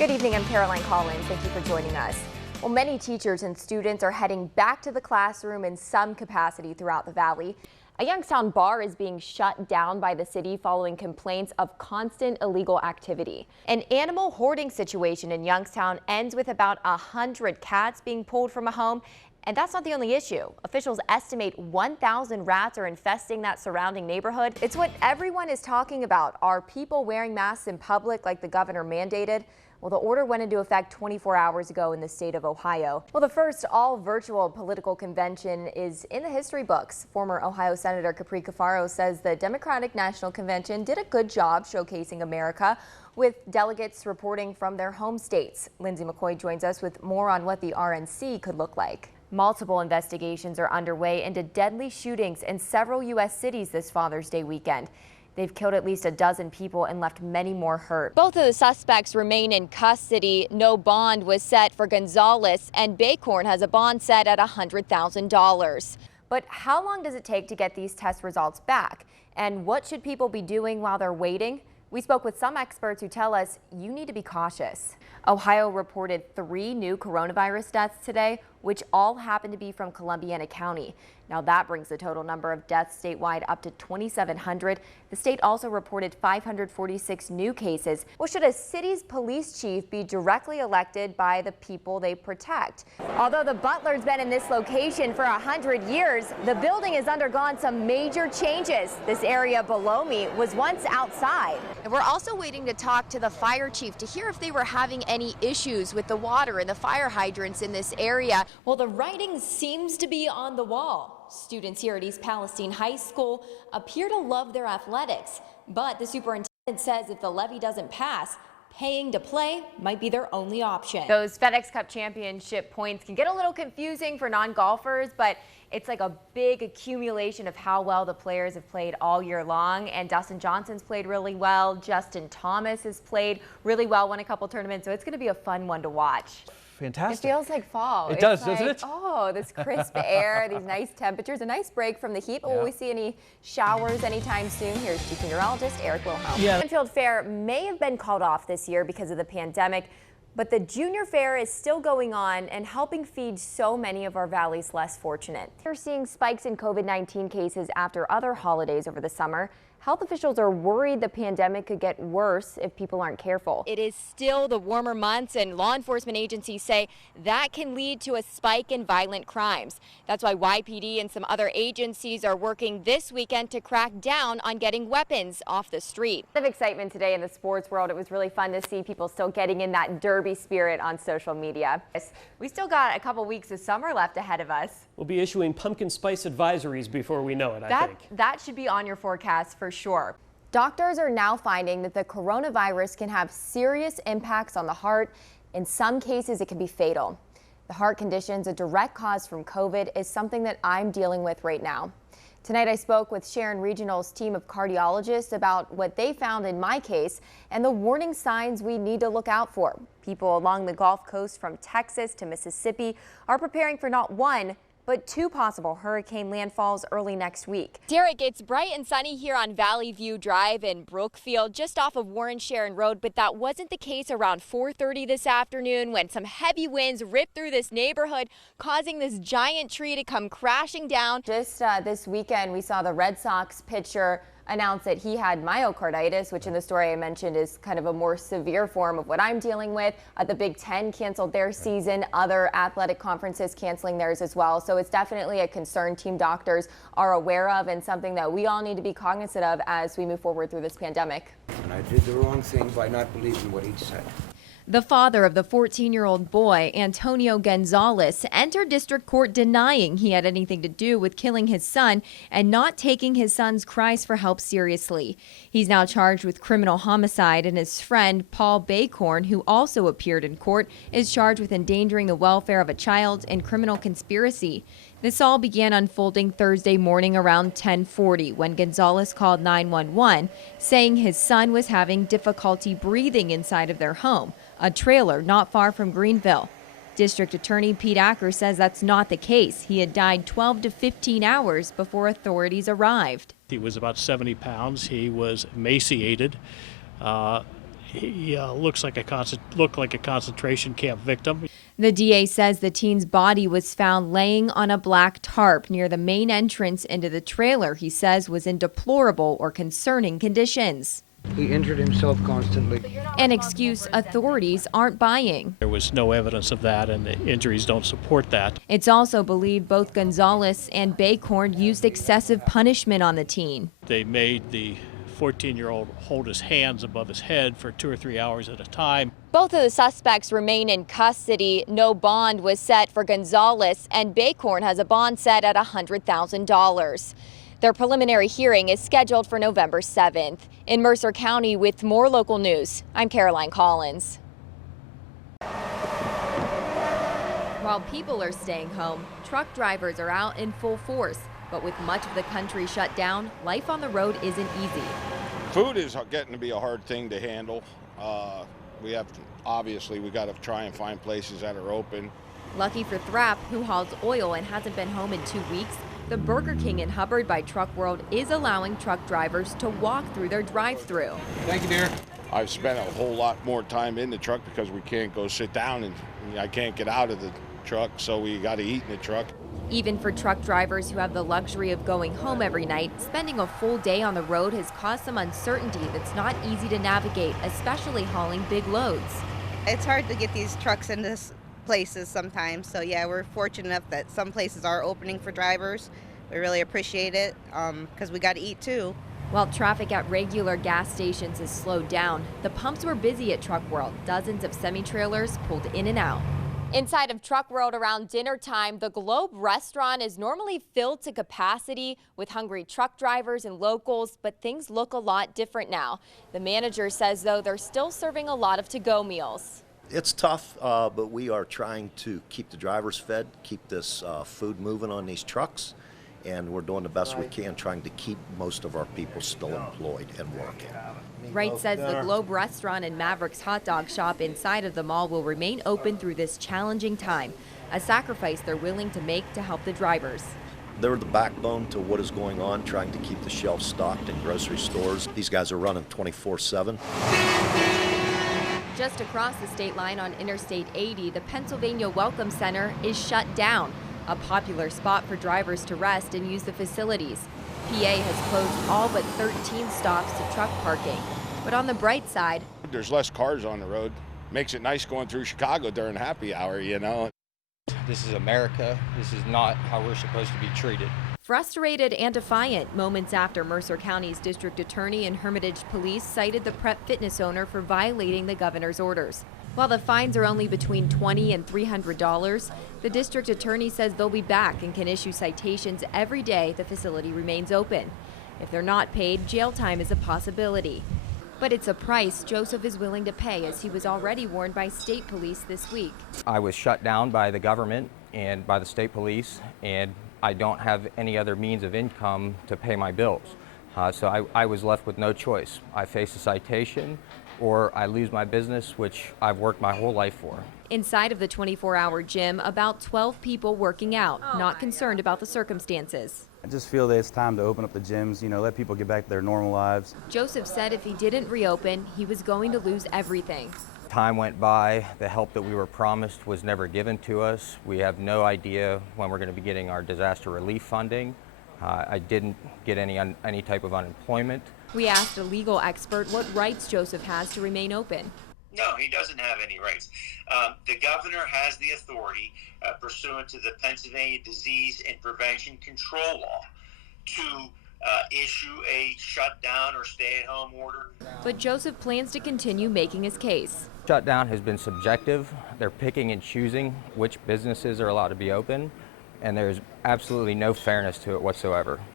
Good evening, I'm Caroline Collins. Thank you for joining us. Well, many teachers and students are heading back to the classroom in some capacity throughout the valley. A Youngstown bar is being shut down by the city following complaints of constant illegal activity. An animal hoarding situation in Youngstown ends with about 100 cats being pulled from a home. And that's not the only issue. Officials estimate 1,000 rats are infesting that surrounding neighborhood. It's what everyone is talking about. Are people wearing masks in public like the governor mandated? Well, the order went into effect 24 hours ago in the state of Ohio. Well, the first all virtual political convention is in the history books. Former Ohio Senator Capri Cafaro says the Democratic National Convention did a good job showcasing America, with delegates reporting from their home states. Lindsay McCoy joins us with more on what the RNC could look like. Multiple investigations are underway into deadly shootings in several U.S. cities this Father's Day weekend. They've killed at least a dozen people and left many more hurt. Both of the suspects remain in custody. No bond was set for Gonzalez, and Baycorn has a bond set at $100,000. But how long does it take to get these test results back? And what should people be doing while they're waiting? We spoke with some experts who tell us you need to be cautious. Ohio reported 3 new coronavirus deaths today, which all happen to be from Columbiana County. Now that brings the total number of deaths statewide up to 2,700. The state also reported 546 new cases. Well, should a city's police chief be directly elected by the people they protect? Although the Butler's been in this location for 100 years, the building has undergone some major changes. This area below me was once outside. And we're also waiting to talk to the fire chief to hear if they were having any issues with the water and the fire hydrants in this area. Well, the writing seems to be on the wall. Students here at East Palestine High School appear to love their athletics, but the superintendent says if the levy doesn't pass, paying to play might be their only option. Those FedEx Cup championship points can get a little confusing for non-golfers, but it's like a big accumulation of how well the players have played all year long. And Dustin Johnson's played really well. Justin Thomas has played really well, won a couple tournaments. So it's going to be a fun one to watch. Fantastic. It feels like fall. It does, doesn't it? Oh, this crisp air, these nice temperatures, a nice break from the heat. But will we see any showers anytime soon? Here's chief meteorologist Eric Wilhelm. Yeah. Enfield Fair may have been called off this year because of the pandemic, but the Junior Fair is still going on and helping feed so many of our valley's less fortunate. We're seeing spikes in COVID-19 cases after other holidays over the summer. Health officials are worried the pandemic could get worse if people aren't careful. It is still the warmer months, and law enforcement agencies say that can lead to a spike in violent crimes. That's why YPD and some other agencies are working this weekend to crack down on getting weapons off the street. A lot of excitement today in the sports world. It was really fun to see people still getting in that derby spirit on social media. We still got a couple weeks of summer left ahead of us. We'll be issuing pumpkin spice advisories before we know it, I think. That should be on your forecast for sure. Doctors are now finding that the coronavirus can have serious impacts on the heart. In some cases, it can be fatal. The heart condition's a direct cause from COVID is something that I'm dealing with right now. Tonight, I spoke with Sharon Regional's team of cardiologists about what they found in my case and the warning signs we need to look out for. People along the Gulf Coast from Texas to Mississippi are preparing for not one, but 2 possible hurricane landfalls early next week. Derek, it's bright and sunny here on Valley View Drive in Brookfield, just off of Warren Sharon Road, but that wasn't the case around 4:30 this afternoon when some heavy winds ripped through this neighborhood, causing this giant tree to come crashing down. Just this weekend, we saw the Red Sox pitcher announced that he had myocarditis, which in the story I mentioned is kind of a more severe form of what I'm dealing with. The Big Ten canceled their season, other athletic conferences canceling theirs as well. So it's definitely a concern team doctors are aware of and something that we all need to be cognizant of as we move forward through this pandemic. And I did the wrong thing by not believing what he said. The father of the 14-year-old boy, Antonio Gonzalez, entered district court denying he had anything to do with killing his son and not taking his son's cries for help seriously. He's now charged with criminal homicide, and his friend, Paul Baycorn, who also appeared in court, is charged with endangering the welfare of a child and criminal conspiracy. This all began unfolding Thursday morning around 10:40 when Gonzalez called 911, saying his son was having difficulty breathing inside of their home, a trailer not far from Greenville. District Attorney Pete Acker says that's not the case. He had died 12 to 15 hours before authorities arrived. He was about 70 pounds. He was emaciated. He looked like a concentration camp victim. The DA says the teen's body was found laying on a black tarp near the main entrance into the trailer he says was in deplorable or concerning conditions. He injured himself constantly. An excuse authorities aren't buying. There was no evidence of that, and the injuries don't support that. It's also believed both Gonzalez and Baycorn used excessive punishment on the teen. They made the 14-year-old hold his hands above his head for 2 or 3 hours at a time. Both of the suspects remain in custody. No bond was set for Gonzalez, and Baycorn has a bond set at $100,000. Their preliminary hearing is scheduled for November 7th. In Mercer County with more local news, I'm Caroline Collins. While people are staying home, truck drivers are out in full force. But with much of the country shut down, life on the road isn't easy. Food is getting to be a hard thing to handle. We got to try and find places that are open. Lucky for Thrapp, who hauls oil and hasn't been home in 2 weeks, the Burger King in Hubbard by Truck World is allowing truck drivers to walk through their drive-thru. Thank you, dear. I've spent a whole lot more time in the truck because we can't go sit down and I can't get out of the truck, so we got to eat in the truck. Even for truck drivers who have the luxury of going home every night, spending a full day on the road has caused some uncertainty that's not easy to navigate, especially hauling big loads. It's hard to get these trucks into places sometimes, so yeah, we're fortunate enough that some places are opening for drivers. We really appreciate it because we got to eat too. While traffic at regular gas stations has slowed down, the pumps were busy at Truck World. Dozens of semi-trailers pulled in and out. Inside of Truck World around dinner time, the Globe restaurant is normally filled to capacity with hungry truck drivers and locals, but things look a lot different now. The manager says, though, they're still serving a lot of to-go meals. It's tough, but we are trying to keep the drivers fed, keep this food moving on these trucks, and we're doing the best we can trying to keep most of our people still employed and working. Wright says the Globe restaurant and Mavericks hot dog shop inside of the mall will remain open through this challenging time, a sacrifice they're willing to make to help the drivers. They're the backbone to what is going on, trying to keep the shelves stocked in grocery stores. These guys are running 24/7. Just across the state line on Interstate 80, the Pennsylvania Welcome Center is shut down, a popular spot for drivers to rest and use the facilities. PA has closed all but 13 stops to truck parking. But on the bright side, There's less cars on the road. Makes it nice going through Chicago during happy hour, you know. This is America. This is not how we're supposed to be treated. frustrated and defiant moments after Mercer County's district attorney and Hermitage Police cited the prep fitness owner for violating the governor's orders. While the fines are only between $20 and $300, the district attorney says they'll be back and can issue citations every day the facility remains open. If they're not paid, jail time is a possibility. But it's a price Joseph is willing to pay, as he was already warned by state police this week. I was shut down by the government and by the state police, and I don't have any other means of income to pay my bills. So I was left with no choice. I face a citation or I lose my business, which I've worked my whole life for. Inside of the 24-hour gym, about 12 people working out, not concerned about the circumstances. I just feel that it's time to open up the gyms, let people get back to their normal lives. Joseph said if he didn't reopen, he was going to lose everything. Time went by, the help that we were promised was never given to us. We have no idea when we're going to be getting our disaster relief funding. I didn't get any type of unemployment. We asked a legal expert what rights Joseph has to remain open. No, he doesn't have any rights. The governor has the authority, pursuant to the Pennsylvania Disease and Prevention Control Law, to issue a shutdown or stay-at-home order. But Joseph plans to continue making his case. Shutdown has been subjective. They're picking and choosing which businesses are allowed to be open, and there's absolutely no fairness to it whatsoever.